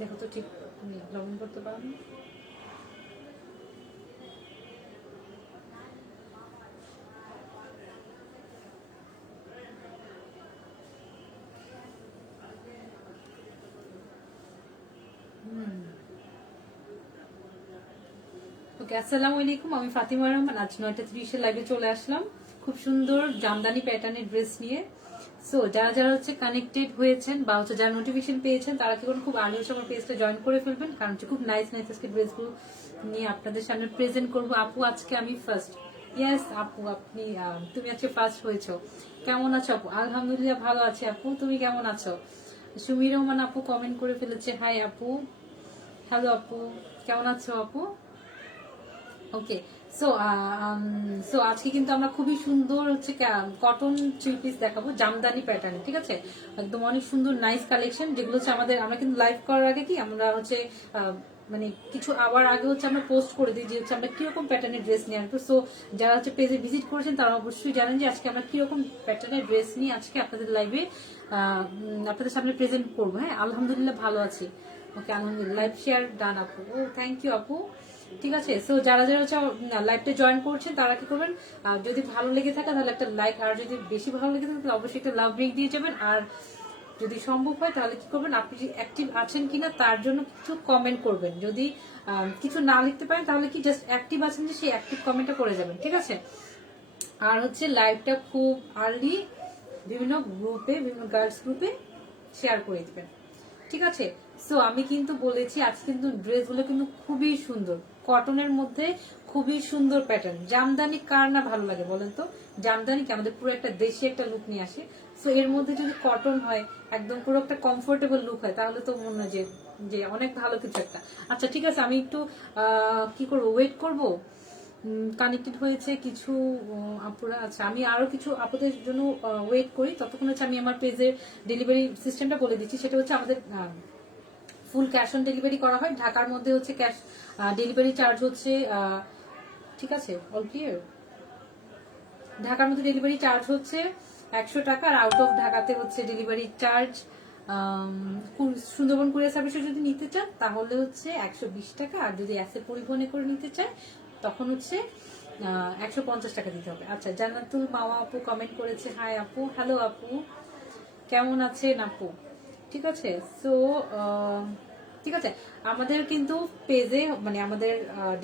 দেখো তো ঠিক লগ ইন করতে পারো না? ওকে, আসসালামু আলাইকুম। আমি ফাতিমা রহমান। আজ 9:30 লাইভে চলে আসলাম খুব সুন্দর জামদানি প্যাটার্নের ড্রেস নিয়ে। সো যারা যারা হচ্ছে কানেক্টেড হয়েছেন বা হচ্ছে যারা নোটিফিকেশন পেয়েছেন তারা কি কোনো খুব আগে হচ্ছে আমার পেজটা জয়েন করে ফেলবেন, কারণ হচ্ছে খুব নাইস নাইস আজকে ড্রেসগুলো নিয়ে আপনাদের সামনে প্রেজেন্ট করবো। আপু আজকে আমি ফার্স্ট। ইয়েস আপু, আপনি তুমি আজকে ফার্স্ট হয়েছো। কেমন আছো আপু? আলহামদুলিল্লাহ ভালো আছে আপু, তুমি কেমন আছো? সুমি রহমান আপু কমেন্ট করে ফেলেছে, হাই আপু। হ্যালো আপু, কেমন আছো আপু? ওকে। সো সো আজকে কিন্তু আমরা খুবই সুন্দর হচ্ছে কটন থ্রি পিস দেখাবো জামদানি প্যাটার্নে, ঠিক আছে? একদম অনেক সুন্দর নাইস কালেকশন, যেগুলো হচ্ছে আমাদের, আমরা কিন্তু লাইভ করার আগে কি আমরা হচ্ছে মানে কিছু আবার আগে হচ্ছে আমরা পোস্ট করে দিই যে হচ্ছে আমরা কিরকম প্যাটার্নের ড্রেস নিয়ে আসবো। সো যারা হচ্ছে পেজে ভিজিট করেছেন তারা অবশ্যই জানেন যে আজকে আমরা কিরকম প্যাটার্নের ড্রেস নিয়ে আজকে আপনাদের লাইভে আপনাদের সামনে প্রেজেন্ট করবো। হ্যাঁ, আলহামদুলিল্লাহ ভালো আছি। ওকে, আলহামদুলিল্লাহ। লাইভ শেয়ার ডান আপু। ও থ্যাংক ইউ আপু। ঠিক আছে। সো যারা যারা হচ্ছে লাইভটা জয়েন করছেন তারা কি করবেন, যদি ভালো লেগে থাকে তাহলে একটা লাইক, আর যদি বেশি ভালো লেগে থাকে তাহলে অবশ্যই একটা লাভ রেক দিয়ে যাবেন। আর যদি সম্ভব হয় তাহলে কি করবেন, আপনি অ্যাক্টিভ আছেন কিনা তার জন্য কিছু কমেন্ট করবেন। যদি কিছু না লিখতে পারেন তাহলে কি জাস্ট অ্যাক্টিভ আছেন যে সেই অ্যাক্টিভ কমেন্টটা করে যাবেন, ঠিক আছে? আর হচ্ছে লাইভটা খুব আর্লি বিভিন্ন গ্রুপে, বিভিন্ন গার্লস গ্রুপে শেয়ার করে দিবেন, ঠিক আছে? সো আমি কিন্তু বলেছি আজ কিন্তু ড্রেসগুলো কিন্তু খুবই সুন্দর, কটনের মধ্যে খুবই সুন্দর প্যাটার্ন। জামদানি কার না ভালো লাগে বলেন তো? জামদানি কি আমাদের পুরো একটা দেশি একটা লুক নিয়ে আসে। সো এর মধ্যে যদি কটন হয়, একদম পুরো একটা কমফোর্টেবল লুক হয়, তাহলে তো মনে হয় যে যে অনেক ভালো কিছু একটা। আচ্ছা ঠিক আছে, আমি একটু কি করবো, ওয়েট করব। কানেক্টেড হয়েছে কিছু আপুরা। আচ্ছা, আমি আরো কিছু আপুদের জন্য ওয়েট করি। ততক্ষণ হচ্ছে আমি আমার পেজের ডেলিভারি সিস্টেমটা বলে দিচ্ছি। সেটা হচ্ছে আমাদের ফুল ক্যাশ অন ডেলিভারি করা হয়। ঢাকার মধ্যে হচ্ছে ক্যাশ ডেলিভারি চার্জ হচ্ছে, ঠিক আছে অল ক্লিয়ার? ঢাকার মধ্যে ডেলিভারি চার্জ হচ্ছে 100 টাকা, আর আউট অফ ঢাকাতে হচ্ছে ডেলিভারি চার্জ সুন্দরবন কুরিয়ার সার্ভিসে যদি নিতে চান তাহলে হচ্ছে 120 টাকা, আর যদি অ্যাসে পরিবহনে করে নিতে চান তখন হচ্ছে 150 টাকা দিতে হবে। আচ্ছা, জান্নাতুল মাওয়া আপু কমেন্ট করেছে, হাই আপু। হ্যালো আপু, কেমন আছেন আপু? ঠিক আছে। সো ঠিক আছে, আমাদের কিন্তু পেজে মানে আমাদের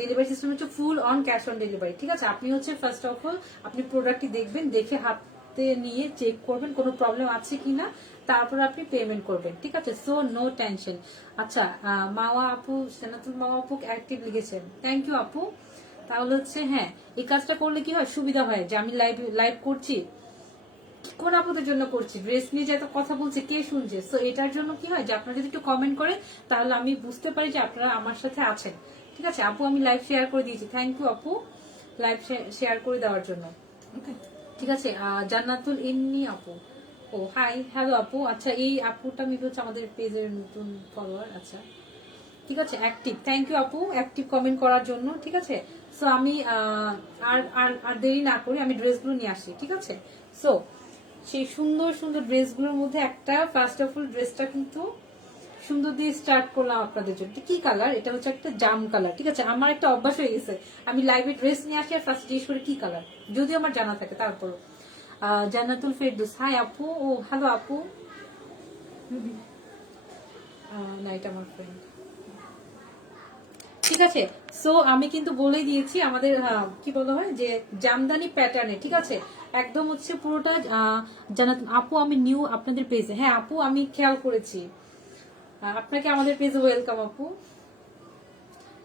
ডেলিভারি সিস্টেম হচ্ছে full on cash on delivery, ঠিক আছে? আপনি হচ্ছে ফার্স্ট অফ অল আপনি প্রোডাক্টটি দেখবেন, দেখে হাতে নিয়ে চেক করবেন কোনো প্রবলেম আছে কিনা, তারপর আপনি পেমেন্ট করবেন, ঠিক আছে? So no tension. আচ্ছা, মাওয়া আপু, সেনাতুল মাওয়া আপু অ্যাক্টিভ লিখেছেন, থ্যাংক ইউ আপু। তাহলে হচ্ছে হ্যাঁ, এই কাজটা করলে কি হয়, সুবিধা হয় যে আমি লাইভ লাইভ করছি, কোন আপদের জন্য করছি, ড্রেস নিয়ে যে এত কথা বলছে কে শুনছে। সো এটার জন্য কি হয় যে আপনারা যদি একটু কমেন্ট করে তাহলে আমি বুঝতে পারি যে আপনারা আমার সাথে আছেন, ঠিক আছে? আপু আমি লাইভ শেয়ার করে দিয়েছি, থ্যাংক ইউ আপু লাইভ শেয়ার করে দেওয়ার জন্য। ওকে, ঠিক আছে। জান্নাতুল ইন্নি আপু, ও হাই, হ্যালো আপু। আচ্ছা, এই আপুটা মিলে হচ্ছে আমাদের পেজের নতুন ফলোয়ার। আচ্ছা ঠিক আছে, অ্যাক্টিভ, থ্যাংক ইউ আপু অ্যাক্টিভ কমেন্ট করার জন্য, ঠিক আছে? সো আমি আর আর আর দেরি না করি, আমি ড্রেসগুলো নিয়ে আসি, ঠিক আছে? সো সেই সুন্দর সুন্দর ড্রেসগুলোর মধ্যে একটা ফার্স্ট অফ অল ড্রেসটা কিন্তু সুন্দর দিয়ে স্টার্ট করলাম আপনাদের জন্য। কি কালার এটা? হচ্ছে একটা জাম কালার, ঠিক আছে? আমার একটা অভ্যাস হয়ে গেছে, আমি লাইভে ড্রেস নিয়ে আসি আর ফার্স্ট জিজ্ঞেস করি কি কালার, যদিও আমার জানা থাকে তারপরও। জান্নাতুল ফেরদৌস, হাই আপু। ও হ্যালো আপু। না, এটা আমার ফ্রেন্ড, ঠিক আছে? সো আমি কিন্তু বলে দিয়েছি আমাদের কি বলা হয় যে জামদানি প্যাটার্নে, ঠিক আছে? একদম হচ্ছে পুরোটা জানাত আপু। আমি নিউ আপনাদের পেজে, হ্যাঁ আপু আমি খেয়াল করেছি। আপনাকে আমাদের পেজে ওয়েলকাম আপু,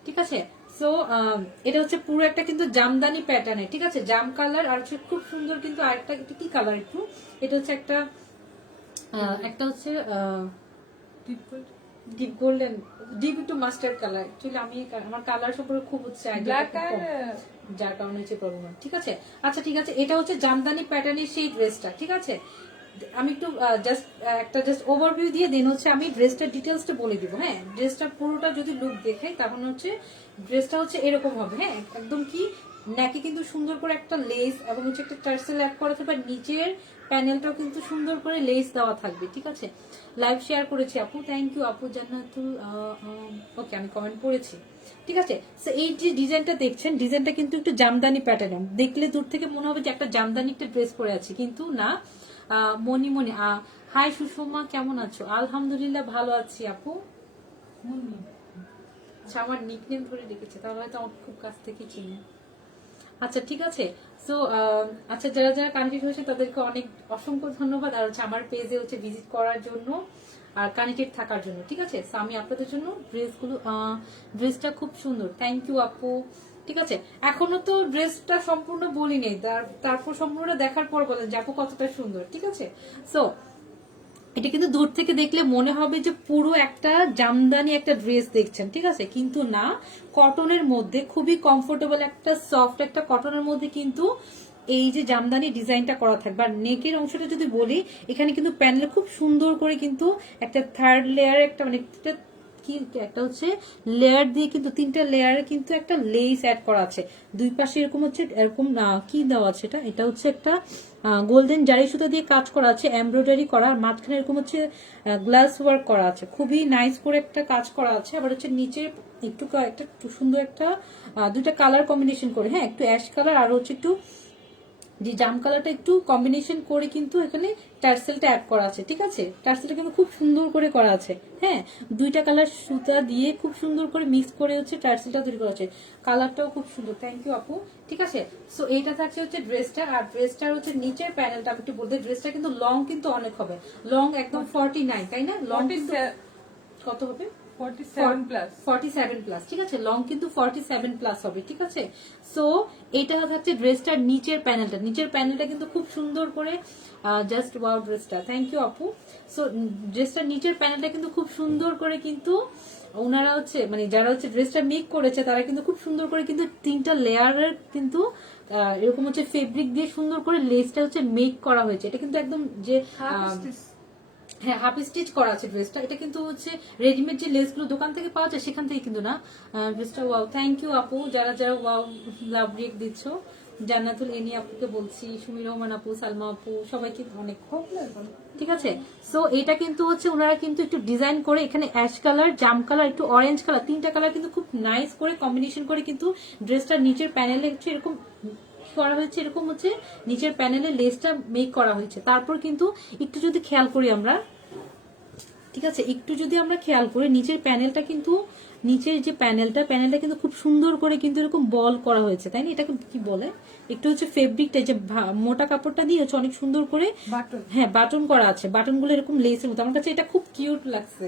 ঠিক আছে? সো এটা হচ্ছে পুরো একটা কিন্তু জামদানি প্যাটার্নে, ঠিক আছে? জাম কালার, আর হচ্ছে খুব সুন্দর কিন্তু আরেকটা, এটা কি কালার একটু, এটা হচ্ছে একটা একটা হচ্ছে ডিপ গোল্ডেন, ডিপ একটু মাস্টার্ড কালার। অ্যাকচুয়ালি আমি আমার কালার সম্পর্কে খুব হচ্ছে আইডিয়া কম, যার কারণে হচ্ছে প্রবলেম, ঠিক আছে? আচ্ছা ঠিক আছে, এটা হচ্ছে জামদানি প্যাটার্নের সেই ড্রেসটা, ঠিক আছে? আমি একটু জাস্ট একটা জাস্ট ওভারভিউ দিয়ে দেন হচ্ছে আমি ড্রেসটার ডিটেলসটা বলে দিব। হ্যাঁ, ড্রেসটা পুরোটা যদি লুক দেখাই তখন হচ্ছে ড্রেসটা হচ্ছে এরকম হবে। হ্যাঁ, একদম কি নেকে কিন্তু সুন্দর করে একটা লেস এবং হচ্ছে একটা টার্সেল অ্যাড করা থাকবে, নিচের প্যানেলটাও কিন্তু সুন্দর করে লেস দেওয়া থাকবে, ঠিক আছে। লাইভ শেয়ার করেছি আপু, থ্যাংক ইউ আপু জান্নাতুল, ওকে আমি কমেন্ট পড়েছি, ঠিক আছে। তো এই যে ডিজাইনটা দেখছেন, ডিজাইনটা কিন্তু একটু জামদানি প্যাটার্ন, দেখলে দূর থেকে মনে হবে যে একটা জামদানি একটা ড্রেস পরে আছে, কিন্তু না। মনি হাই সুষমা, কেমন আছো? আলহামদুলিল্লাহ ভালো আছি আপু। আচ্ছা, আমার নিকনেম ধরে রেখেছে, তাহলে হয়তো আমার খুব কাছ থেকে চিনি। আচ্ছা ঠিক আছে। সো আচ্ছা, যারা যারা কানেক্টেড হয়েছে তাদেরকে অনেক অসংখ্য ধন্যবাদ, আর হচ্ছে আমার পেজে হচ্ছে ভিজিট করার জন্য আর কানেক্টেড থাকার জন্য, ঠিক আছে। সো আমি আপনাদের জন্য ড্রেসটা খুব সুন্দর, থ্যাংক ইউ আপু, ঠিক আছে। এখনো তো ড্রেসটা সম্পূর্ণ বলিনি, তারপর সম্পূর্ণটা দেখার পর বলেন যে আপু কতটা সুন্দর, ঠিক আছে। সো এটা কিন্তু দূর থেকে দেখলে মনে হবে যে পুরো একটা জামদানি একটা ড্রেস দেখছেন, ঠিক আছে, কিন্তু না। কটনের মধ্যে খুবই কমফোর্টেবল একটা সফট একটা কটনের মধ্যে কিন্তু এই যে জামদানি ডিজাইনটা করা থাকবে। আর নেকের অংশটা যদি বলি, এখানে কিন্তু প্যানেলে খুব সুন্দর করে কিন্তু একটা থার্ড লেয়ার একটা মানে একটা হচ্ছে লেয়ার দিয়ে কিন্তু 3টা লেয়ারে কিন্তু একটা লেস অ্যাড করা আছে। দুই পাশে এরকম হচ্ছে এরকম কি দেওয়া আছে, এটা হচ্ছে একটা গোল্ডেন জারি সুতা দিয়ে কাজ করা আছে, এমব্রয়ডারি করা, আর মাঝখানে এরকম হচ্ছে গ্লাস ওয়ার্ক করা আছে, খুবই নাইস করে একটা কাজ করা আছে। আবার হচ্ছে নিচে একটু একটা সুন্দর একটা দুইটা কালার কম্বিনেশন করে, হ্যাঁ, একটু অ্যাশ কালার আর হচ্ছে একটু যে জাম কালারটা একটু কম্বিনেশন করে কিন্তু এখানে টার্সেলটা অ্যাড করা আছে, ঠিক আছে। টার্সেলটা কিন্তু খুব সুন্দর করে করা আছে, হ্যাঁ, দুইটা কালার সুতা দিয়ে খুব সুন্দর করে মিক্স করে হচ্ছে টার্সেলটা তৈরি করা আছে, কালারটাও খুব সুন্দর, থ্যাংক ইউ আপু, ঠিক আছে। সো এইটা থাকছে হচ্ছে ড্রেসটা, আর ড্রেসটার হচ্ছে নিচের প্যানেলটা আমি একটু বলতে, ড্রেসটা কিন্তু লং কিন্তু অনেক হবে, লং একদম 49, তাই না? লং কত হবে? 47 প্লাস, ঠিক আছে, লং কিন্তু 47 প্লাস হবে, ঠিক আছে। সো এটা হচ্ছে ড্রেসটার নিচের প্যানেলটা কিন্তু খুব সুন্দর করে জাস্ট ওয়াও ড্রেসটা, থ্যাংক ইউ আপু। সো ড্রেসটার নিচের প্যানেলটা কিন্তু খুব সুন্দর করে কিন্তু ওনারা হচ্ছে মানে যারা হচ্ছে ড্রেসটা মেক করেছে তারা কিন্তু খুব সুন্দর করে কিন্তু 3টা লেয়ারের কিন্তু এরকম হচ্ছে ফেব্রিক দিয়ে সুন্দর করে লেসটা হচ্ছে মেক করা হয়েছে। এটা কিন্তু একদম যে হ্যাঁ হাফ স্টিচ করা আছে ড্রেসটা, এটা কিন্তু হচ্ছে রেডিমেড যে লেসগুলো দোকান থেকে পাওয়া যায় সেখান থেকে কিন্তু না। ড্রেসটা ওয়াও, থ্যাংক ইউ আপু, যারা যারা ওয়াও লাভ রিয়েক্ট দিচ্ছ, জান্নাতুল এনি আপুকে বলছি, সুমি রহমান আপু, সালমা আপু, সবাইকে অনেক ঠিক আছে। সো এটা কিন্তু হচ্ছে ওনারা কিন্তু একটু ডিজাইন করে এখানে অ্যাশ কালার, জাম কালার, একটু অরেঞ্জ কালার, 3টা কালার কিন্তু খুব নাইস করে কম্বিনেশন করে কিন্তু ড্রেসটার নিচের প্যানেলে হচ্ছে এরকম করা হয়েছে, এরকম হচ্ছে নিচের প্যানেলে লেসটা মেক করা হয়েছে। তারপর কিন্তু একটু যদি খেয়াল করি আমরা, ঠিক আছে, একটু যদি আমরা খেয়াল করি নিচের প্যানেলটা কিন্তু নিচের যে প্যানেলটা কিন্তু খুব সুন্দর করে কিন্তু এরকম বল করা হয়েছে, তাই না? এটাকে কি বলে, একটু হচ্ছে ফেব্রিকটা যে মোটা কাপড়টা দিয়ে হচ্ছে অনেক সুন্দর করে হ্যাঁ বাটন করা আছে, বাটনগুলো এরকম লেসের মতো। আমার কাছে এটা খুব কিউট লাগছে,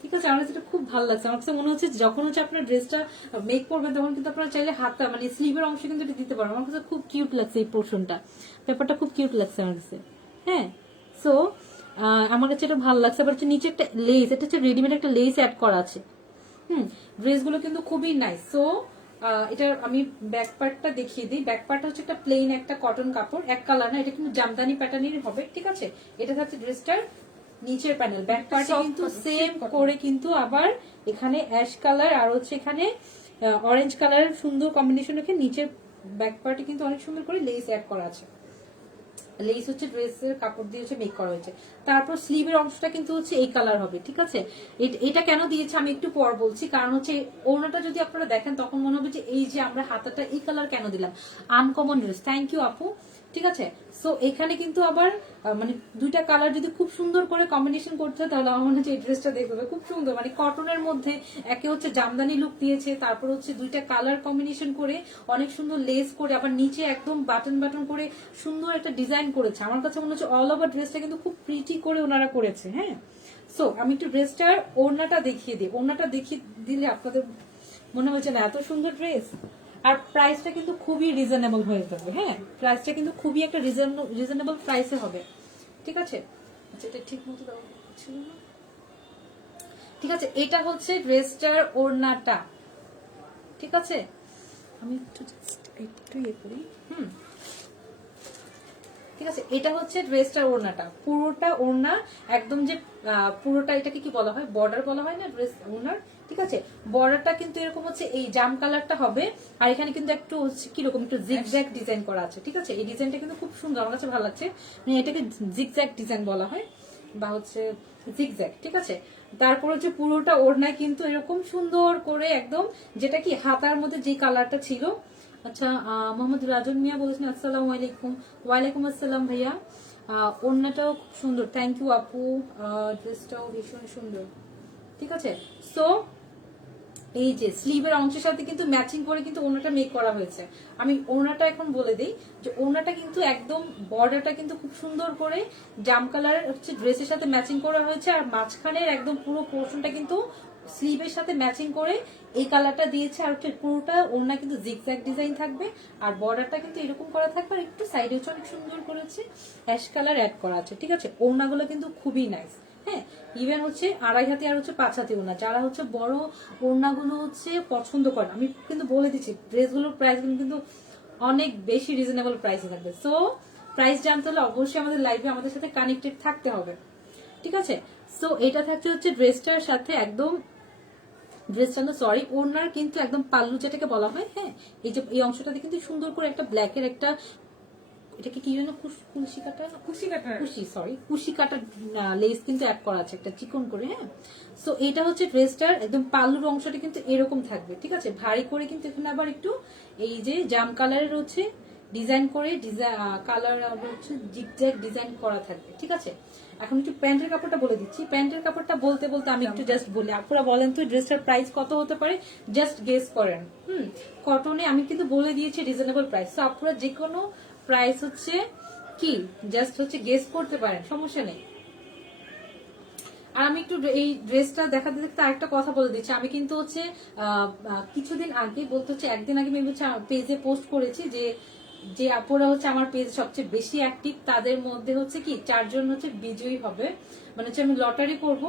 ঠিক আছে, আমার কাছে এটা খুব ভালো লাগছে। আমার কাছে মনে হচ্ছে যখন হচ্ছে আপনার ড্রেসটা মেক করবেন তখন কিন্তু আপনারা চাইলে হাতটা মানে স্লিভের অংশ কিন্তু এটা দিতে পারবেন। আমার কাছে খুব কিউট লাগছে এই পোর্শনটা, ব্যাপারটা খুব কিউট লাগছে আমার কাছে, হ্যাঁ। সো আমার কাছে এটা ভালো লাগছে। আবার হচ্ছে নিচে একটা লেস, এটা হচ্ছে রেডিমেড একটা লেস অ্যাড করা আছে। ড্রেসগুলো কিন্তু খুবই নাইস। সো এটা আমি ব্যাক পার্টটা দেখিয়ে দিই। ব্যাক পার্টটা হচ্ছে একটা প্লেন একটা কটন কাপড়, এক কালার না, এটা কিন্তু জামদানি প্যাটার্নের হবে, ঠিক আছে। এটা হচ্ছে ড্রেসটার নিচের প্যানেল, ব্যাক পার্টে কিন্তু সেম করে কিন্তু আবার এখানে অ্যাশ কালার আর হচ্ছে এখানে অরেঞ্জ কালারের সুন্দর কম্বিনেশন রেখে নিচের ব্যাক পার্টে কিন্তু অনেক সুন্দর করে লেস অ্যাড করা আছে। লেস হচ্ছে ড্রেসের কাপড় দিয়ে হচ্ছে মেক করা হয়েছে। তারপর স্লিভের অংশটা কিন্তু হচ্ছে এই কালার হবে, ঠিক আছে। এটা কেন দিয়েছে আমি একটু পর বলছি, কারণ হচ্ছে ওড়নাটা যদি আপনারা দেখেন তখন মনে হবে যে এই যে আমরা হাতাটা এই কালার কেন দিলাম, আনকমন ড্রেস, থ্যাংক ইউ আপু, ঠিক আছে। সো এখানে কিন্তু আবার মানে 2টা কালার যদি খুব সুন্দর করে কম্বিনেশন করতে হয় তাহলে আমার মনে হচ্ছে এই ড্রেসটা দেখবে খুব সুন্দর, মানে কটনের মধ্যে একে হচ্ছে জামদানি লুক দিয়েছে, তারপর হচ্ছে 2টা কালার কম্বিনেশন করে অনেক সুন্দর লেস করে আবার নিচে একদম বাটন বাটন করে সুন্দর একটা ডিজাইন করেছে। আমার কাছে মনে হচ্ছে অল ওভার ড্রেসটা কিন্তু খুব প্রিটি করে ওনারা করেছে, হ্যাঁ। সো আমি একটু ড্রেসটার ওড়নাটা দেখিয়ে দিই, ওড়নাটা দেখিয়ে দিলে আপনাদের মনে হচ্ছে না এত সুন্দর ড্রেস। আর প্রাইসটা কিন্তু খুবই রিজনেবল হয়ে যাবে, হ্যাঁ, প্রাইসটা কিন্তু খুবই একটা রিজনেবল প্রাইসে হবে, ঠিক আছে। আচ্ছা এটা ঠিক মতো দেওয়া ছিল না, ঠিক আছে। এটা হচ্ছে ড্রেসটার ওড়নাটা, ঠিক আছে। আমি একটু ইয়ে করি, ঠিক আছে। এটা হচ্ছে ড্রেসটার ওড়নাটা, পুরোটা ওড়না একদম যে পুরোটা এটাকে কি বলা হয়, বর্ডার বলা হয় না ড্রেস ওড়নার, ঠিক আছে। বর্ডারটা কিন্তু এরকম হচ্ছে এই জাম কালারটা হবে, আর এখানে কিন্তু একটু কিরকম একটু জিগজ্যাগ ডিজাইন করা আছে, ঠিক আছে। এই ডিজাইনটা কিন্তু খুব সুন্দর, আমার কাছে ভালো লাগছে, মানে এটাকে জিগজ্যাগ ডিজাইন বলা হয় বা হচ্ছে জিগজ্যাগ, ঠিক আছে। তারপর হচ্ছে পুরোটা ওড়নায় কিন্তু এরকম সুন্দর করে একদম, যেটা কি হাতার মধ্যে যে কালারটা ছিল। আচ্ছা, মোহাম্মদ রাজন মিয়া বলেছেন আসসালামু আলাইকুম। ওয়ালাইকুম আসসালাম ভাইয়া। ওড়নাটাও খুব সুন্দর, থ্যাংক ইউ আপু। ড্রেসটাও ভীষণ সুন্দর, ঠিক আছে। সো এই যে স্লিভের অংশের সাথে কিন্তু ম্যাচিং করে কিন্তু ওড়নাটা মেক করা হয়েছে। আমি ওড়নাটা এখন বলে দিই যে ওড়নাটা কিন্তু একদম বর্ডারটা কিন্তু খুব সুন্দর করে জাম কালারের হচ্ছে ড্রেসের সাথে ম্যাচিং করা হয়েছে, আর মাঝখানের একদম পুরো পোর্শনটা কিন্তু স্লিভের সাথে ম্যাচিং করে এই কালারটা দিয়েছে, আর হচ্ছে পুরোটা ওড়না কিন্তু জিগজ্যাগ ডিজাইন থাকবে, আর বর্ডারটা কিন্তু এরকম করা থাকবে, আর একটু সাইডে হচ্ছে অনেক সুন্দর করে হচ্ছে অ্যাশ কালার অ্যাড করা আছে, ঠিক আছে। ওড়নাগুলো কিন্তু খুবই নাইস, হ্যাঁ। ইভেন হচ্ছে 2.5 হাতি আর হচ্ছে 5 হাতি ওড়না, যারা হচ্ছে বড় ওড়নাগুলো হচ্ছে পছন্দ করেন, আমি কিন্তু বলে দিচ্ছি ড্রেসগুলোর প্রাইস কিন্তু অনেক বেশি রিজনেবল প্রাইসে থাকবে। সো প্রাইস জানতে হলে অবশ্যই আমাদের লাইভে আমাদের সাথে কানেক্টেড থাকতে হবে, ঠিক আছে। সো এটা থাকছে হচ্ছে ড্রেসটার সাথে একদম, ড্রেসটা না সরি ওড়নার কিন্তু একদম পাল্লু যেটাকে বলা হয়, হ্যাঁ। এই যে এই অংশটাতে কিন্তু সুন্দর করে একটা ব্ল্যাকের একটা, এটাকে কি যেন কুশি কাটা লেস কিন্তু অ্যাড করা আছে একটা চিকন করে, হ্যাঁ। সো এটা হচ্ছে ড্রেসটার একদম পাল্লুর অংশটা কিন্তু এরকম থাকবে, ঠিক আছে। ভারী করে কিন্তু এখানে আবার একটু এই যে জাম কালারের হচ্ছে ডিজাইন করে কালার হচ্ছে জিগজ্যাগ ডিজাইন করা থাকবে, ঠিক আছে। এখন একটু প্যান্টের কাপড়টা বলে দিচ্ছি। প্যান্টের কাপড়টা বলতে বলতে আমি একটু জাস্ট বলি, আপনারা বলেন তো ড্রেসটার প্রাইস কত হতে পারে, জাস্ট গেস করেন। কটনে আমি কিন্তু বলে দিয়েছি রিজনেবল প্রাইস, তো আপনারা যে কোনো প্রাইস হচ্ছে কি জাস্ট হচ্ছে গেস করতে পারেন, সমস্যা নেই। আর আমি একটু এই ড্রেসটা দেখাতে দেখতে আরেকটা কথা বলে দিচ্ছি, আমি কিন্তু হচ্ছে কিছুদিন আগে বলতে হচ্ছে একদিন আগে আমি হচ্ছে পেজে পোস্ট করেছি যে যে আপুরা হচ্ছে আমার পেজ সবচেয়ে বেশি অ্যাক্টিভ, তাদের মধ্যে হচ্ছে কি 4 জন হচ্ছে বিজয়ী হবে, মানে হচ্ছে আমি লটারি করব,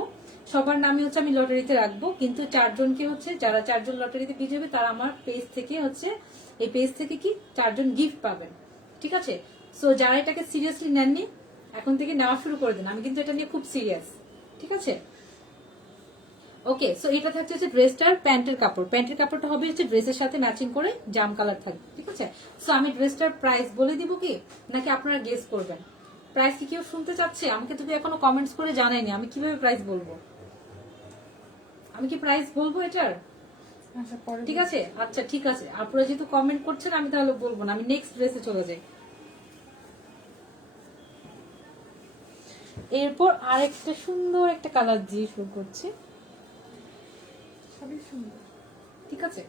সবার নামে হচ্ছে আমি লটারিতে রাখবো, কিন্তু 4 জনকে হচ্ছে যারা 4 জন লটারিতে বিজয়ী হবে তারা আমার পেজ থেকে হচ্ছে এই পেজ থেকে কি 4 জন গিফট পাবেন, ঠিক আছে। সো যারা এটাকে সিরিয়াসলি নেননি এখন থেকে নেওয়া শুরু করে দিন, আমি কিন্তু এটা নিয়ে খুব সিরিয়াস, ঠিক আছে। ওকে, সো এটা থাকছে হচ্ছে ড্রেসটার প্যান্টের কাপড়, প্যান্টের কাপড়টা হবে হচ্ছে ড্রেসের সাথে ম্যাচিং করে জাম কালার থাকবে, ঠিক আছে। সো আমি ড্রেসটার প্রাইস বলে দিব কি নাকি আপনারা গেস করবেন? প্রাইস কি কেউ শুনতে চাচ্ছে? আমাকে তো এখনো কমেন্টস করে জানায়নি, আমি কিভাবে প্রাইস বলবো? আমি কি প্রাইস বলবো এটার? ঠিক আছে, আচ্ছা ঠিক আছে, আপনারা যেহেতু কমেন্ট করছেন আমি তাহলে বলবো না, আমি নেক্সট ড্রেসে চলে যাই। এরপর আরেকটা সুন্দর একটা কালার দিয়ে শুরু করছি, ঠিক আছে।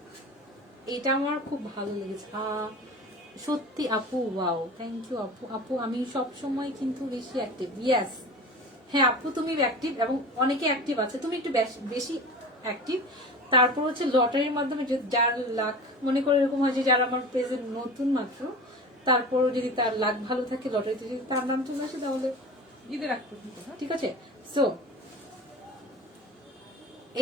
এটা আমার খুব ভালো লেগেছে সত্যি আপু, ওয়াও, থ্যাংক ইউ আপু। আপু আমি সব সময় কিন্তু বেশি অ্যাক্টিভ, ইয়েস, হ্যাঁ আপু তুমি অ্যাক্টিভ এবং অনেকে অ্যাক্টিভ আছে, তুমি একটু বেশি অ্যাক্টিভ। তারপর হচ্ছে লটারির মাধ্যমে যার লাক, মনে করে এরকম হয় যে যারা আমার পেজে নতুন মাত্র, তারপরও যদি তার লাক ভালো থাকে লটারিতে যদি তার নাম চলে আসে তাহলে ঈদে রাখতে, ঠিক আছে। সো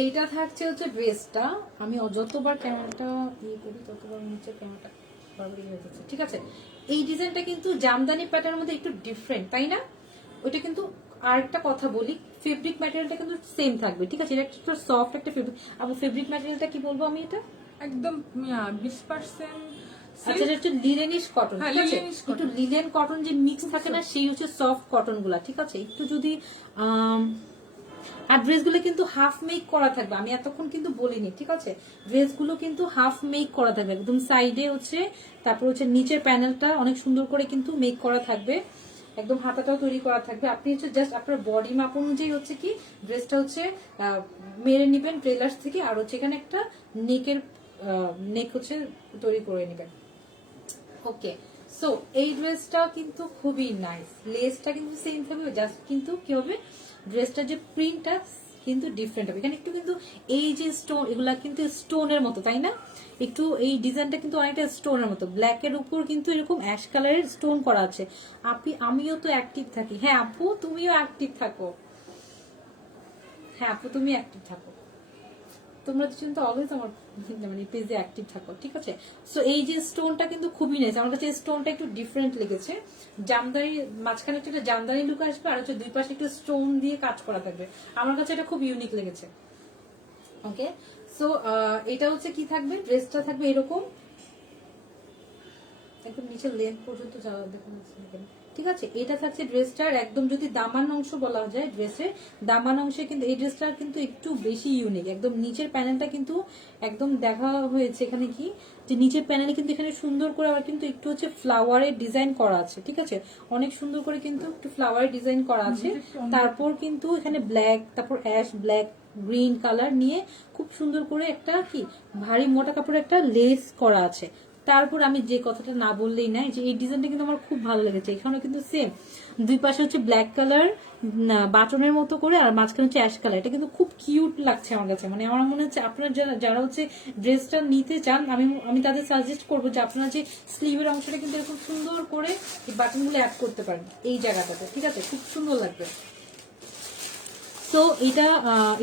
এইটা থাকছে হচ্ছে ড্রেসটা, আমি যতবার ক্যামেরাটা ইয়ে করি ততবার নিচে ক্যামেরাটা বারবারই হয়ে যাচ্ছে, ঠিক আছে। এই ডিজাইনটা কিন্তু জামদানি প্যাটার্নের মধ্যে একটু ডিফারেন্ট, তাই না? ওইটা কিন্তু আরেকটা কথা বলি, ফেব্রিক ম্যাটেরিয়ালটা কিন্তু সেম থাকবে, ঠিক আছে। এটা একটু সফট একটা ফেব্রিক, আবার ফেব্রিক ম্যাটেরিয়ালটা কি বলবো আমি, এটা একদম 20%। আচ্ছা এটা হচ্ছে লিলেনিশ কটন, ঠিক আছে। একটু লিলেন কটন যে মিক্স থাকে না, সেই হচ্ছে সফট কটন গুলা, ঠিক আছে। একটু যদি আর ড্রেসগুলো কিন্তু হাফ মেক করা থাকবে, আমি এতক্ষণ কিন্তু বলিনি, ঠিক আছে। ড্রেসগুলো কিন্তু হাফ মেক করা থাকবে, একদম সাইডে হচ্ছে, তারপর হচ্ছে নিচের প্যানেলটা অনেক সুন্দর করে কিন্তু মেক করা থাকবে, একদম হাতাটাও তৈরি করা থাকবে। আপনি হচ্ছে জাস্ট আপনার বডি মাপ অনুযায়ী হচ্ছে কি ড্রেসটা হচ্ছে মেরে নিবেন ট্রেলার্স থেকে, আর হচ্ছে এখানে একটা নেক হচ্ছে তৈরি করে নিবেন। ওকে, সো এই ড্রেসটা কিন্তু খুবই নাইস, লেসটা কিন্তু সেম থাকবে, জাস্ট কিন্তু কি হবে ড্রেসটা যে প্রিন্টটা কিন্তু ডিফারেন্ট হবে, এখানে একটু কিন্তু এই যে স্টোন, এগুলা কিন্তু স্টোনের মতো, তাই না? একটু এই ডিজাইনটা কিন্তু অনেকটা স্টোনের মতো, ব্ল্যাকের উপর কিন্তু এরকম অ্যাশ কালারের স্টোন করা আছে। আমিও তো অ্যাক্টিভ থাকি, হ্যাঁ আপু তুমিও অ্যাক্টিভ থাকো, হ্যাঁ আপু তুমি অ্যাক্টিভ থাকো। তোমরা দুজন তো অলওয়েজ আমার মানে পেজে অ্যাক্টিভ থাকো, ঠিক আছে। সো এই যে স্টোনটা কিন্তু খুবই নাইস, আমার কাছে স্টোনটা একটু ডিফারেন্ট লেগেছে। জামদানি মাঝখানে একটা জামদানি লুক আসবে, আর হচ্ছে দুই পাশে একটু স্টোন দিয়ে কাজ করা থাকবে। আমার কাছে এটা খুব ইউনিক লেগেছে। ওকে, সো এটা হচ্ছে কি থাকবে, ড্রেসটা থাকবে এরকম একদম নিচের লেন্থ পর্যন্ত যাওয়া দেখুন, ঠিক আছে। এটা থাকছে ড্রেসটার একদম, যদি দামান অংশ বলা যায় ড্রেসের দামান অংশে, কিন্তু এই ড্রেসটা কিন্তু একটু বেশি ইউনিক। একদম নিচের প্যানেলটা কিন্তু একদম দেখা হয়েছে এখানে কি, যে নিচের প্যানেলে কিন্তু এখানে সুন্দর করে আবার কিন্তু একটু হচ্ছে ফ্লাওয়ারের ডিজাইন করা আছে, ঠিক আছে। অনেক সুন্দর করে কিন্তু একটু ফ্লাওয়ারের ডিজাইন করা আছে। তারপর কিন্তু এখানে ব্ল্যাক, তারপর অ্যাশ ব্ল্যাক গ্রিন কালার নিয়ে খুব সুন্দর করে একটা কি ভারী মোটা কাপড়ের একটা লেস করা আছে। তারপর আমি যে কথাটা না বললেই নাই, যে এই ডিজাইনটা কিন্তু আমার খুব ভালো লেগেছে। এখানে কিন্তু সেম দুই পাশে হচ্ছে ব্ল্যাক কালার বাটনের মতো করে, আর মাঝখানে হচ্ছে অ্যাশ কালার। এটা কিন্তু খুব কিউট লাগছে আমার কাছে। মানে আমার মনে হচ্ছে আপনারা যারা হচ্ছে ড্রেসটা নিতে চান, আমি তাদের সাজেস্ট করবো যে আপনারা যে স্লিভের অংশটা কিন্তু এরকম সুন্দর করে এই বাটনগুলো অ্যাড করতে পারেন এই জায়গাটাতে, ঠিক আছে, খুব সুন্দর লাগবে। তো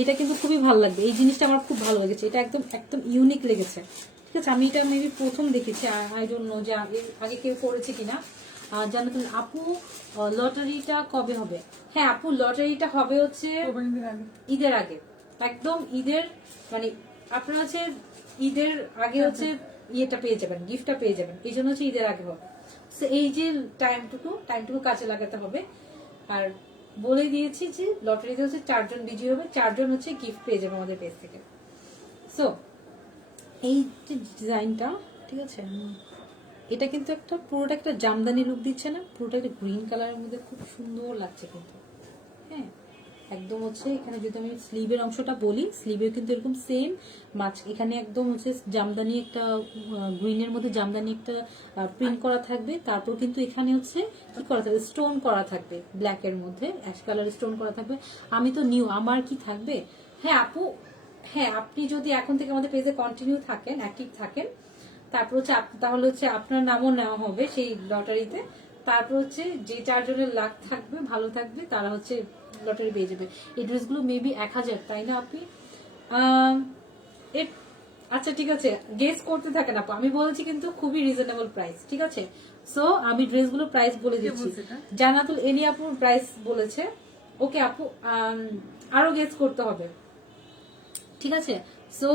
এটা কিন্তু খুবই ভালো লাগবে। এই জিনিসটা আমার খুব ভালো লেগেছে, এটা একদম একদম ইউনিক লেগেছে, ঠিক আছে। আমি এটা মেবি প্রথম দেখেছি, আই ডোন্ট নো যে আগে কেউ করেছে কিনা। জানো তুমি আপু লটারিটা কবে হবে? হ্যাঁ আপু, লটারিটা হবে হচ্ছে ঈদের আগে, একদম ঈদের মানে আপনারা হচ্ছে ঈদের আগে হচ্ছে ইয়েটা পেয়ে যাবেন, গিফটটা পেয়ে যাবেন। এই জন্য হচ্ছে ঈদের আগে হবে। এই যে টাইমটুকু কাজে লাগাতে হবে। আর বলে দিয়েছি যে লটারিতে হচ্ছে 4 জন বিজয়ী হবে, 4 জন হচ্ছে গিফট পেয়ে যাবে আমাদের পেজ থেকে। সো এই যে ডিজাইনটা, ঠিক আছে, এটা কিন্তু একটা পুরোটা একটা জামদানি লুক দিচ্ছে না, পুরোটা একটা গ্রিন কালারের মধ্যে খুব সুন্দর লাগছে কিন্তু। হ্যাঁ একদম হচ্ছে এখানে যদি আমি স্লিভের অংশটা বলি, স্লিভেও কিন্তু এরকম সেম এখানে একদম হচ্ছে জামদানি একটা গ্রিনের মধ্যে জামদানি একটা প্রিন্ট করা থাকবে। তারপর কিন্তু এখানে হচ্ছে কি করা থাকবে, স্টোন করা থাকবে, ব্ল্যাক এর মধ্যে অ্যাশ কালার স্টোন করা থাকবে। আমি তো নিউ, আমার কি থাকবে? হ্যাঁ আপু, হ্যাঁ আপনি যদি এখন থেকে আমাদের পেজে কন্টিনিউ থাকেন, অ্যাক্টিভ থাকেন, তারপর হচ্ছে তাহলে হচ্ছে আপনার নামও নেওয়া হবে সেই লটারিতে। তারপর হচ্ছে যে 4 জনের লাক থাকবে, ভালো থাকবে, তারা হচ্ছে লটারি পেয়ে যাবে। এই ড্রেসগুলো মেবি 1000, তাই না আপনি? আচ্ছা ঠিক আছে, গেস করতে থাকেন আপু, আমি বলেছি কিন্তু খুবই রিজনেবল প্রাইস, ঠিক আছে। সো আমি ড্রেসগুলো প্রাইস বলে দিচ্ছি। জান্নাতুল এনি আপুর প্রাইস বলেছে। ওকে আপু, আরো গেস করতে হবে, ঠিক আছে। সো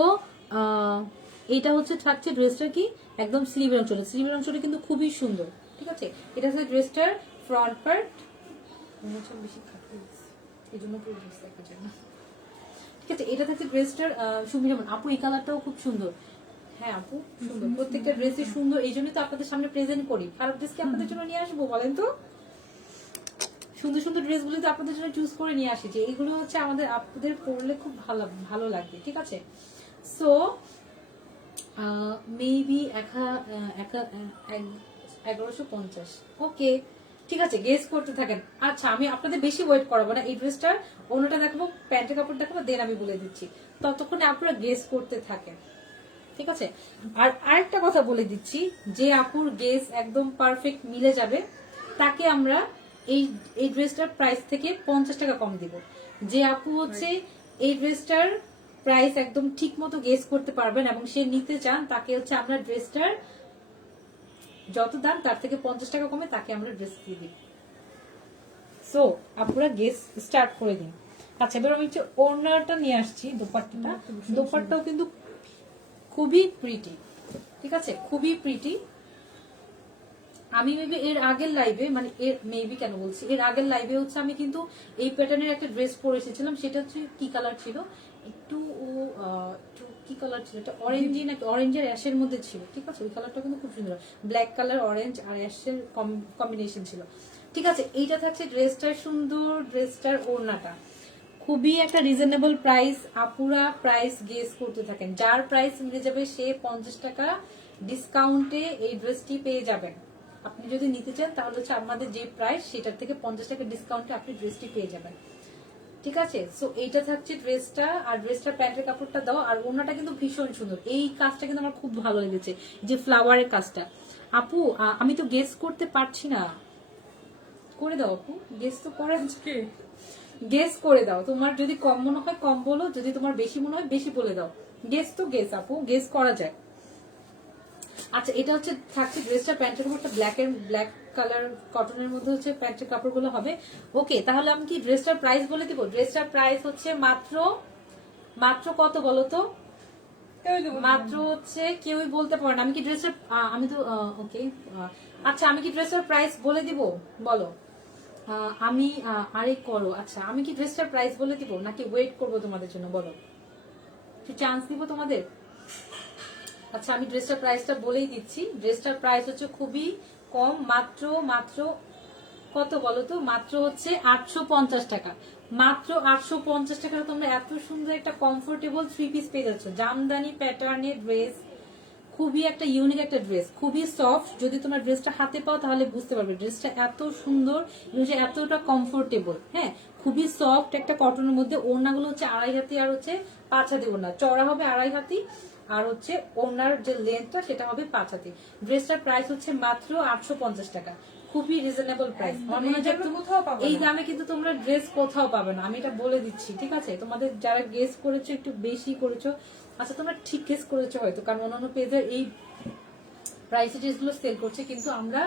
এইটা হচ্ছে থাকছে ড্রেসটা কি একদম স্লিভের অংশটা, স্লিভের অংশটা কিন্তু খুবই সুন্দর, ঠিক আছে। এটা হচ্ছে ড্রেসটার ফ্রন্ট পার্ট, বেশি এই জন্য পুরো ড্রেস দেখা যায় না, ঠিক আছে। এটা থাকছে ড্রেসটার সুবিধা। আপু এই কালারটাও খুব সুন্দর। হ্যাঁ আপু সুন্দর, প্রত্যেকটা ড্রেসই সুন্দর, এই জন্যই তো আপনাদের সামনে প্রেজেন্ট করি। খারাপ ড্রেস কি আপনাদের জন্য নিয়ে আসবো বলেন তো? সুন্দর সুন্দর ড্রেসগুলো তো আপনাদের জন্য চুজ করে নিয়ে আসি, যে এগুলো হচ্ছে আমাদের আপনাদের পরলে খুব ভালো ভালো লাগবে, ঠিক আছে। So maybe 1150। ওকে ঠিক আছে, গেস করতে থাকেন। আচ্ছা আমি আপনাদের বেশি ওয়েট করাবো না, এই ড্রেসটার অন্যটা দেখাবো, প্যান্টের কাপড় দেখাবো, দেন আমি বলে দিচ্ছি, ততক্ষণে আপনারা গেস করতে থাকেন, ঠিক আছে। আর আরেকটা কথা বলে দিচ্ছি, যে আপুর গেস একদম পারফেক্ট মিলে যাবে তাকে আমরা এই ড্রেসটার প্রাইস থেকে 50 টাকা কম দিব। যে আপু হচ্ছে এই ড্রেসটার প্রাইস একদম ঠিক মতো গেস করতে পারবেন এবং সে নিতে চান, তাকে হচ্ছে আমরা ড্রেসটার যত দাম তার থেকে 50 টাকা কমে তাকে আমরা ড্রেস দিয়ে দিই। সো আপনারা গেস স্টার্ট করে দিন। আচ্ছা এবার আমি হচ্ছে ওড়নাটা নিয়ে আসছি, দোপাট্টাটা। দোপাট্টাও কিন্তু খুবই প্রিটি, ঠিক আছে, খুবই প্রিটি। আমি মেবি এর আগের লাইভে, মানে এর মেবি কেন বলছি, এর আগের লাইভে হচ্ছে আমি কিন্তু এই প্যাটার্নের একটা ড্রেস পরে এসেছিলাম। সেটা হচ্ছে কি কালার ছিল, একটু কি কালার ছিল, এটা অরেঞ্জ নাকি অরেঞ্জের অ্যাশের মধ্যে ছিল, ঠিক আছে। ওই কালারটা কিন্তু খুব সুন্দর, ব্ল্যাক কালার অরেঞ্জ আর অ্যাশের কম্বিনেশন ছিল, ঠিক আছে। এইটা থাকছে ড্রেসটার সুন্দর, ড্রেসটার ওড়নাটা খুবই একটা রিজনেবল প্রাইস। আপুরা প্রাইস গেস করতে থাকেন, যার প্রাইস মিলে যাবে সে 50 টাকা ডিসকাউন্টে এই ড্রেসটি পেয়ে যাবেন। আপনি যদি নিতে চান তাহলে হচ্ছে আমাদের যে প্রাইস সেটার থেকে 50 টাকা ডিসকাউন্টে আপনি ড্রেসটি পেয়ে যাবেন, ঠিক আছে। সো এইটা থাকছে ড্রেসটা, আর ড্রেসটার প্যান্টের কাপড়টা দাও, আর ওড়নাটা কিন্তু ভীষণ সুন্দর। এই কাজটা কিন্তু আমার খুব ভালো লেগেছে, যে ফ্লাওয়ারের কাজটা। আপু আমি তো গেস করতে পারছি না, করে দাও আপু, গেস তো করে। গেস করে দাও, তোমার যদি কম মনে হয় কম বলো, যদি তোমার বেশি মনে হয় বেশি বলে দাও। গেস তো গেস আপু, গেস করা যায়। আচ্ছা এটা হচ্ছে থাকছে ড্রেসটা, প্যান্টের উপর একটা ব্ল্যাক কালার কটনের মধ্যে হচ্ছে প্যান্টের কাপড়গুলো হবে। ওকে, তাহলে আমি কি ড্রেসটার প্রাইস বলে দিব? ড্রেসটার প্রাইস হচ্ছে মাত্র মাত্র কত বলো তো? মাত্র হচ্ছে কেউই বলতে পারে না। আমি কি ড্রেসের আমি তো ওকে, আচ্ছা আমি কি ড্রেসের প্রাইস বলে দিব? বলো। আমি আরে করো, আচ্ছা আমি কি ড্রেসটার প্রাইস বলে দিব নাকি ওয়েট করব তোমাদের জন্য? বলো, একটু চান্স দিব তোমাদের। আচ্ছা আমি ড্রেসটার প্রাইসটা বলেই দিচ্ছি। ড্রেসটার প্রাইস হচ্ছে খুবই কম, মাত্র মাত্র কত বলো তো? মাত্র হচ্ছে 850 টাকা। মাত্র 850 টাকা তোমরা এত সুন্দর একটা কমফোর্টেবল 3 পিস পেয়ে যাচ্ছ। জামদানি প্যাটার্নের ড্রেস, খুবই একটা ইউনিক একটা ড্রেস, খুবই সফট। যদি তোমরা ড্রেসটা হাতে পাও তাহলে বুঝতে পারবে ড্রেসটা এত সুন্দর, এতটা কমফোর্টেবল। হ্যাঁ, খুবই সফট একটা কটনের মধ্যে। ওড়নাগুলো হচ্ছে 2.5 হাতি আর হচ্ছে 5 হাতি ওড়না, চড়া হবে 2.5 হাতি আর হচ্ছে ওড়নার যে লেন্থটা সেটা হবে 5 হাতি। ড্রেসটার প্রাইস হচ্ছে মাত্র 850 টাকা, খুবই রিজনেবল প্রাইস। এই দামে কিন্তু তোমরা ড্রেস কোথাও পাবে না, আমি এটা বলে দিচ্ছি, ঠিক আছে? তোমাদের যারা গেস করেছো একটু বেশি করেছো। আচ্ছা তোমরা ঠিক গেস করেছো হয়তো, কারণ অন্যান্য পেজে এই প্রাইসে ড্রেসগুলো সেল করছে, কিন্তু আমরা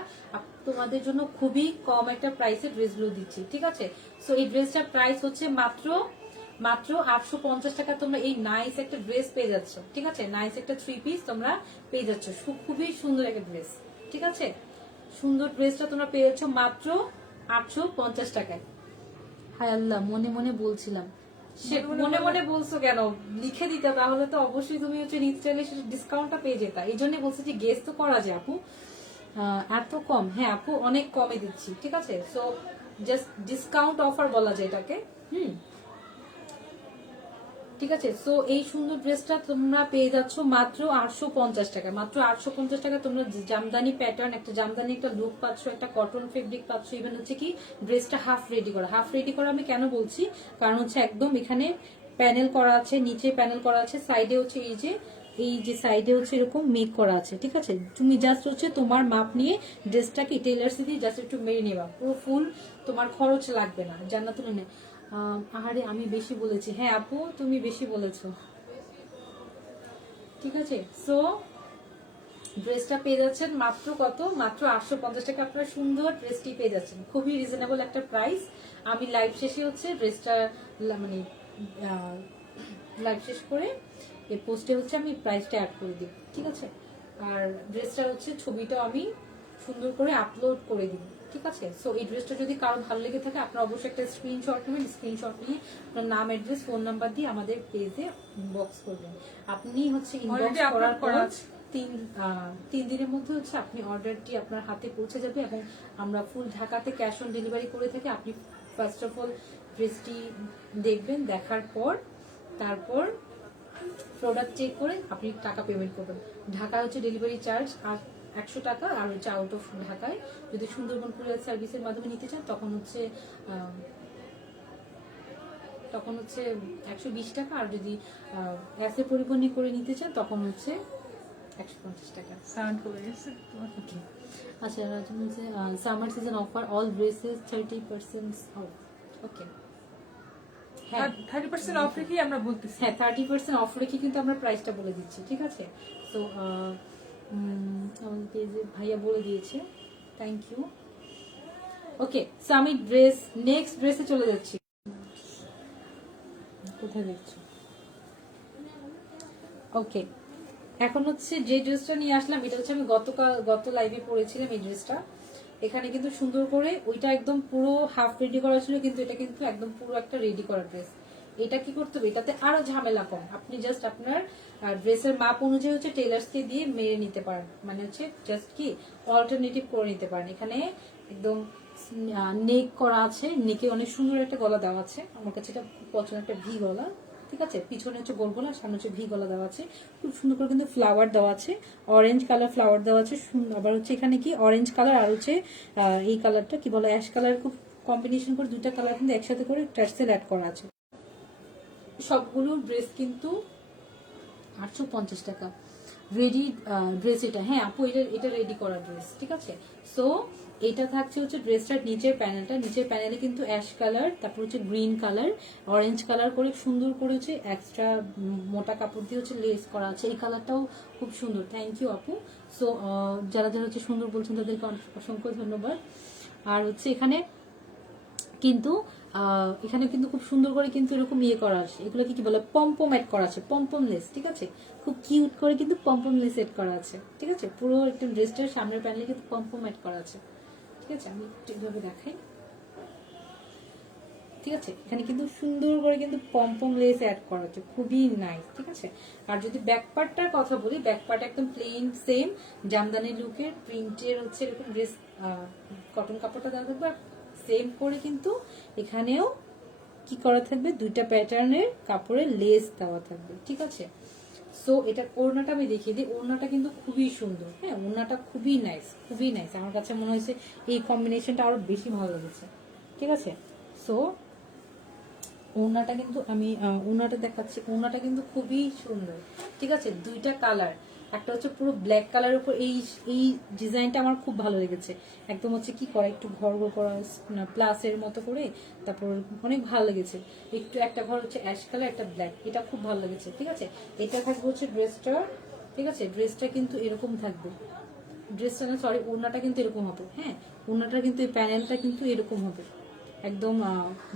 তোমাদের জন্য খুবই কম একটা প্রাইসে ড্রেসগুলো দিচ্ছি, ঠিক আছে? সো এই ড্রেসটার প্রাইস হচ্ছে মাত্র মাত্র 850 টাকা। তোমরা এই নাইস একটা ড্রেস পেয়ে যাচ্ছ, ঠিক আছে? নাইস একটা 3 পিস তোমরা পেয়ে যাচ্ছ, খুবই সুন্দর একটা ড্রেস, ঠিক আছে? সুন্দর ড্রেসটা তোমরা পেয়ে যাচ্ছ মাত্র 850 টাকায়। হায় আল্লাহ, মনে মনে বলছিলাম। সে মনে মনে বলছো কেন? লিখে দিতে, তাহলে তো অবশ্যই তুমি হচ্ছে রিস্টাইলে ডিসকাউন্টটা পেয়ে যেতা। এই জন্য বলছি যে গেস তো করা যায় আপু। এত কম? হ্যাঁ আপু অনেক কমে দিচ্ছি, ঠিক আছে? সো জাস্ট ডিসকাউন্ট অফার বলা যায় এটাকে। ঠিক আছে? সো এই সুন্দর ড্রেসটা তোমরা পেয়ে যাচ্ছ মাত্র 850 টাকা। মাত্র 850 টাকা তোমরা জামদানি প্যাটার্ন, একটা জামদানি একটা লুক পাচ্ছ, একটা কটন ফেব্রিক পাচ্ছ। ইভেন হচ্ছে কি ড্রেসটা হাফ রেডি করা। হাফ রেডি করা আমি কেন বলছি, কারণ হচ্ছে একদম এখানে প্যানেল করা আছে, নিচে প্যানেল করা আছে, সাইডে হচ্ছে এই যে সাইডে হচ্ছে এরকম মেক করা আছে, ঠিক আছে? তুমি জাস্ট হচ্ছে তোমার মাপ নিয়ে ড্রেসটাকে টেলার্স দিয়ে জাস্ট একটু মেরে নেবা, পুরো ফুল তোমার খরচ লাগবে না। জান্নাতুল নেই আহারে আমি বেশি বলেছি। হ্যাঁ আপু তুমি বেশি বলেছো, ঠিক আছে? সো ড্রেসটা পেয়ে যাচ্ছেন মাত্র কত? মাত্র 850 টাকা। আপনারা সুন্দর ড্রেসটি পেয়ে যাচ্ছেন, খুবই রিজনেবল একটা প্রাইস। আমি লাইভ শেষে হচ্ছে ড্রেসটা মানে লাইভ শেষ করে এই পোস্টে হচ্ছে আমি প্রাইসটা অ্যাড করে দিব, ঠিক আছে? আর ড্রেসটা হচ্ছে ছবিটা আমি সুন্দর করে আপলোড করে দিব, ঠিক আছে? সো এই ড্রেসটা যদি কারো ভালো লেগে থাকে আপনারা অবশ্যই একটা স্ক্রিনশট নেবেন। স্ক্রিনশট নিয়ে আপনার নাম, অ্যাড্রেস, ফোন নাম্বার দিয়ে আমাদের পেজে ইনবক্স করবেন। আপনি হচ্ছে ইনবক্স করার পর 3 দিনের মধ্যে হচ্ছে আপনি অর্ডারটি আপনার হাতে পৌঁছে যাবে, এবং আমরা ফুল ঢাকাতে ক্যাশ অন ডেলিভারি করে থাকি। আপনি ফার্স্ট অফ অল ড্রেসটি দেখবেন, দেখার পর তারপর প্রোডাক্ট চেক করে আপনি টাকা পেমেন্ট করবেন। ঢাকা হচ্ছে ডেলিভারি চার্জ আর 100 টাকা, আর হচ্ছে আউট অফ ঢাকায় যদি সুন্দরবন কুরিয়ার সার্ভিসের মাধ্যমে নিতে চান তখন হচ্ছে 120 টাকা, আর যদি গ্যাসে পরিবহনে করে নিতে চান তখন হচ্ছে 150 টাকা। সাউন্ড করে গেছে। ওকে, আচ্ছা রাজন হচ্ছে summer season offer, all dresses 30% off. Okay, হ্যাঁ 30% অফ রেখেই আমরা বলতেছি। হ্যাঁ 30% অফ রেখে কিন্তু আমরা প্রাইসটা বলে দিচ্ছি, ঠিক আছে? তো আমাদের পেজে ভাইয়া বলে দিয়েছে, থ্যাংক ইউ। ওকে, সো আমি নেক্সট ড্রেসে চলে যাচ্ছি। কোথায় দেখছো? ওকে, এখন হচ্ছে যে ড্রেসটা নিয়ে আসলাম এটা হচ্ছে আমি গত লাইভে পরেছিলাম এই ড্রেসটা। এখানে কিন্তু সুন্দর করে ওইটা একদম পুরো হাফ রেডি করা ছিল, কিন্তু এটা কিন্তু একদম পুরো একটা রেডি করা ড্রেস। এটা কি করতে হবে, এটাতে আরো ঝামেলা কম। আপনি জাস্ট আপনার ড্রেসের মাপ অনুযায়ী হচ্ছে টেলার্সকে দিয়ে মেরে নিতে পারেন, মানে হচ্ছে জাস্ট কি অল্টারনেটিভ করে নিতে পারেন। এখানে একদম নেক করা আছে, নেকে অনেক সুন্দর একটা গলা দেওয়া আছে। আমার কাছে এটা খুব পছন্দ, একটা ভি গলা, ঠিক আছে? পিছনে হচ্ছে গোল গলা, সামনে হচ্ছে ভি গলা দেওয়া আছে। খুব সুন্দর করে কিন্তু ফ্লাওয়ার দেওয়া আছে, অরেঞ্জ কালার ফ্লাওয়ার দেওয়া আছে। আবার হচ্ছে এখানে কি অরেঞ্জ কালার আর হচ্ছে এই কালারটা কি বলে অ্যাশ কালার, খুব কম্বিনেশন করে দুইটা কালার কিন্তু একসাথে করে টার্সেল অ্যাড করা আছে। সবগুলো ড্রেস কিন্তু 850 টাকা। রেডি ড্রেস এটা। হ্যাঁ আপু, এটা রেডি করা ড্রেস, ঠিক আছে। সো এটা থাকছে হচ্ছে ড্রেসটার নিচের প্যানেলটা। নিচের প্যানেলে কিন্তু অ্যাশ কালার, তারপর হচ্ছে গ্রিন কালার, অরেঞ্জ কালার করে সুন্দর করে হচ্ছে এক্সট্রা মোটা কাপড় দিয়ে হচ্ছে লেস করা আছে। এই কালারটাও খুব সুন্দর। থ্যাংক ইউ আপু। সো যারা যারা হচ্ছে সুন্দর বলছেন তাদেরকে অসংখ্য ধন্যবাদ। আর হচ্ছে এখানে কিন্তু এখানে কিন্তু খুব সুন্দর করে কিন্তু এরকম ইয়ে করা আছে, এগুলোকে কি বলে, পম্পম এড করা আছে, পম্পম লেস, ঠিক আছে। খুব কিউট করে কিন্তু পম্পম লেস এড করা আছে, ঠিক আছে। পুরো একটু ড্রেসটার সামনের প্যানেলে কিন্তু পম্পম এড করা আছে, ঠিক আছে। আমি একটু এইভাবে দেখাই, ঠিক আছে। এখানে কিন্তু সুন্দর করে কিন্তু পম্পম লেস অ্যাড করা আছে, খুবই নাইস, ঠিক আছে। আর যদি ব্যাক পার্টটার কথা বলি, ব্যাক পার্ট একদম প্লেন সেম জামদানি লুকের প্রিন্টের হচ্ছে এরকম ড্রেস, কটন কাপড়টা দেওয়া থাকবে। সেম করে কিন্তু এখানেও কি করা থাকবে, দুইটা প্যাটার্নের কাপড়ের লেস দেওয়া থাকবে, ঠিক আছে। সো এটার ওড়নাটা আমি দেখিয়ে দিই। ওড়নাটা কিন্তু খুবই সুন্দর, হ্যাঁ ওড়নাটা খুবই নাইস, খুবই নাইস। আমার কাছে মনে হয়েছে এই কম্বিনেশনটা আরো বেশি ভালো লেগেছে, ঠিক আছে। সো ওড়নাটা কিন্তু আমি ওড়নাটা দেখাচ্ছি। ওড়নাটা কিন্তু খুবই সুন্দর, ঠিক আছে। দুইটা কালার, একটা হচ্ছে পুরো ব্ল্যাক কালারের উপর এই এই ডিজাইনটা আমার খুব ভালো লেগেছে। একদম হচ্ছে কি করা, একটু ঘর ঘর করা প্লাসের মতো করে, তারপর অনেক ভালো লেগেছে। একটু একটা ঘর হচ্ছে অ্যাশ কালার, একটা ব্ল্যাক, এটা খুব ভালো লেগেছে, ঠিক আছে। এটা থাকবে হচ্ছে ড্রেসটা, ঠিক আছে। ড্রেসটা কিন্তু এরকম থাকবে, ড্রেসটা না সরি ওড়নাটা কিন্তু এরকম হবে, হ্যাঁ ওড়নাটা কিন্তু এই প্যানেলটা কিন্তু এরকম হবে, একদম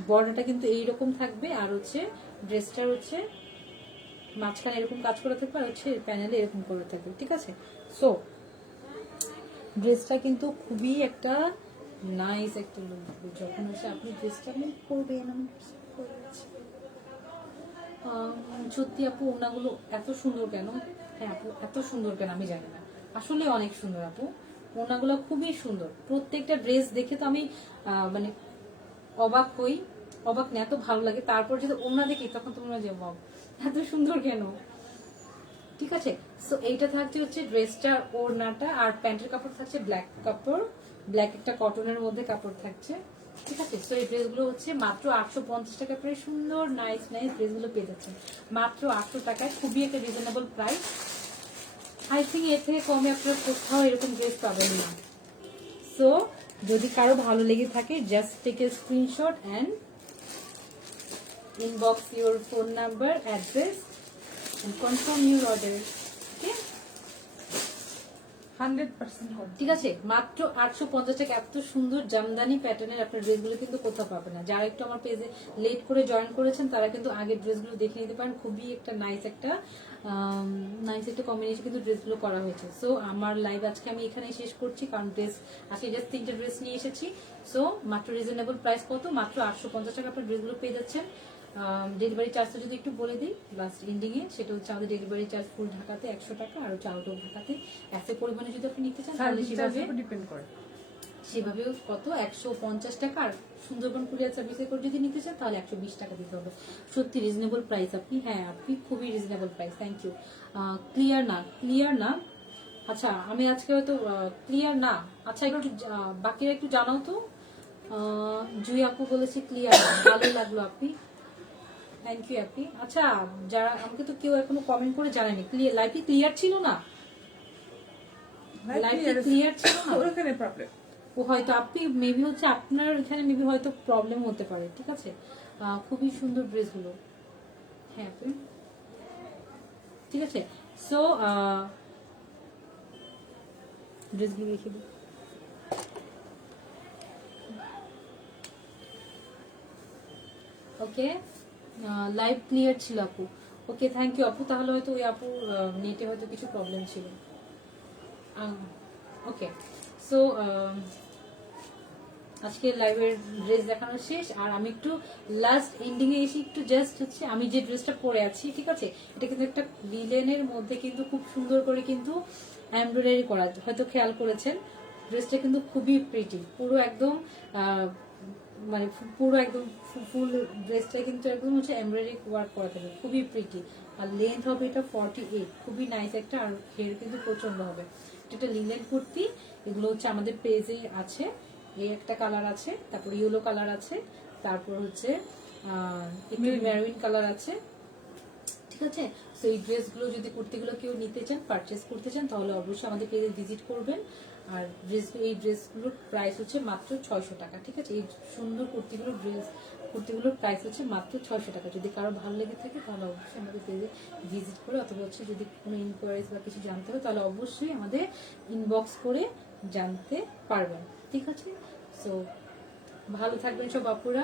বর্ডারটা কিন্তু এইরকম থাকবে। আর হচ্ছে ড্রেসটার হচ্ছে মাঝখানে এরকম কাজ করা থাকবে, আর হচ্ছে প্যানেলে এরকম করে থাকবে, ঠিক আছে। সো ড্রেসটা কিন্তু খুবই একটা নাইস একটা লুক দেবে যখন হচ্ছে আপনি ড্রেসটা করবেন। আমি করে দিচ্ছি। সত্যি আপু ওনাগুলো এত সুন্দর কেন? হ্যাঁ আপু এত সুন্দর কেন আমি জানি না, আসলে অনেক সুন্দর আপু। ওনাগুলো খুবই সুন্দর, প্রত্যেকটা ড্রেস দেখে তো আমি মানে অবাক হই, অবাক না এত ভালো লাগে। তারপর যদি ওনা দেখি তখন তোমরা যে বাব এত সুন্দর কেন, ঠিক আছে। সো এইটা থাকছে হচ্ছে ড্রেসটার ওড়নাটা, আর প্যান্টের কাপড় থাকছে ব্ল্যাক কাপড়, ব্ল্যাক একটা কটনের মধ্যে কাপড় থাকছে, ঠিক আছে। সো এই ড্রেসগুলো হচ্ছে মাত্র 850 টাকা করে সুন্দর নাইস নাইস ড্রেসগুলো পেয়ে যাচ্ছেন মাত্র 800 টাকায়, খুবই একটা রিজনেবল প্রাইস। আই থিঙ্ক এর থেকে কমে আপনারা কোথাও এরকম ড্রেস পাবেন না। সো যদি কারো ভালো লেগে থাকে just take a screenshot and inbox your phone number, address and confirm your order. Okay? 100% হবে। ঠিক আছে, মাত্র 850 টাকা এত সুন্দর জামদানি প্যাটার্নের আপনার ড্রেসগুলো কিন্তু কোথাও পাবেন না। যারা একটু আমার পেজে লেট করে জয়েন করেছেন তারা কিন্তু আগের ড্রেসগুলো দেখে নিতে পারেন, খুবই একটা নাইস একটা কম্বিনেশন কিন্তু ড্রেসগুলো করা হয়েছে। সো আমার লাইভ আজকে আমি এখানেই শেষ করছি, কারণ ড্রেস আজকে জাস্ট 3টা ড্রেস নিয়ে এসেছি। সো মাত্র রিজনেবল প্রাইস কত, মাত্র 850 টাকা আপনার ড্রেসগুলো পেয়ে যাচ্ছেন। ডেলিভারি চার্জটা যদি একটু বলে দিই লাস্ট এন্ডিং এ, সেটা হচ্ছে আমাদের ডেলিভারি চার্জ ফুল ঢাকাতে 100 টাকা, আর হচ্ছে আউট অফ ঢাকাতে এসে পরিমাণে যদি আপনি নিতে চান তাহলে ডিপেন্ড করে সেভাবেও কত 150 টাকা। আর সুন্দরবন কুরিয়ার সার্ভিসে করে যদি নিতে চান তাহলে 120 টাকা দিতে হবে। সত্যি রিজনেবল প্রাইস আপনি, হ্যাঁ আপনি খুবই reasonable price. Thank you. Clear না, আচ্ছা আমি আজকে হয়তো ক্লিয়ার না। আচ্ছা একটু বাকিরা একটু জানাও তো। জুই আপু বলেছে ক্লিয়ার না, ভালো লাগলো আপনি, থ্যাংক ইউ আপনি। আচ্ছা যারা আমাকে তো কেউ এখনো কমেন্ট করে জানায়নি, লাইভটি ক্লিয়ার ছিল না, লাইভটি ক্লিয়ার ছিল না, ওখানে প্রবলেম। ও হয়তো আপনি মেবি হচ্ছে আপনার এখানে মেবি হয়তো প্রবলেম হতে পারে, ঠিক আছে। খুবই সুন্দর ড্রেসগুলো, হ্যাঁ আপনি, ঠিক আছে। সো ড্রেসগুলো রেখে দিই। ওকে, লাইভ ক্লিয়ার ছিল আপু। ওকে থ্যাংক ইউ আপু। তাহলে হয়তো ওই আপু নেটে হয়তো কিছু প্রবলেম ছিল। ওকে, সো আজকে লাইভের ড্রেস দেখানো শেষ। আর আমি একটু লাস্ট এন্ডিং এ এসে একটু জাস্ট হচ্ছে আমি যে ড্রেসটা পরে আছি, ঠিক আছে, এটা কিন্তু একটা লিলেনের মধ্যে কিন্তু খুব সুন্দর করে কিন্তু এমব্রয়ডারি করা, হয়তো খেয়াল করেছেন। ড্রেসটা কিন্তু খুবই প্রিটি, পুরো একদম মানে পুরো একদম ফুল ড্রেসটা কিন্তু একদম হচ্ছে এমব্রয়ডারি ওয়ার্ক করা থাকে, খুবই প্রিটি। আর লেন্থ হবে এটা 48, খুবই নাইস একটা। আর হেয়ার কিন্তু প্রচন্ড হবে। এটা লিলেন কুর্তি, এগুলো হচ্ছে আমাদের পেজে আছে। এই একটা কালার আছে, তারপর ইয়েলো কালার আছে, তারপর হচ্ছে একটু মেরুইন কালার আছে, ঠিক ঠিক আছে। তো এই ড্রেসগুলো যদি কুর্তিগুলো কেউ নিতে চান, পারচেস করতে চান, তাহলে অবশ্যই আমাদের পেজে ভিজিট করবেন। আর এই ড্রেসগুলোর প্রাইস হচ্ছে মাত্র 600 টাকা। ঠিক আছে, এই সুন্দর কুর্তিগুলোর প্রাইস হচ্ছে মাত্র 600 টাকা। যদি কারো ভালো লেগে থাকে তাহলে অবশ্যই আমাদের পেজে ভিজিট করে, অথবা হচ্ছে যদি কোনো ইনকোয়ারিজ বা কিছু জানতে হবে তাহলে অবশ্যই আমাদের ইনবক্স করে জানতে পারবেন। ঠিক আছে, সো ভালো থাকবেন সব আপুরা।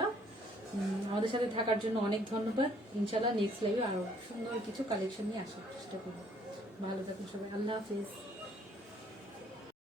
আমাদের সাথে থাকার জন্য অনেক ধন্যবাদ। ইনশাল্লাহ নেক্সট লাইভে আরো সুন্দর কিছু কালেকশন নিয়ে আসার চেষ্টা করবো। ভালো থাকুন সবাই, আল্লাহ হাফিজ।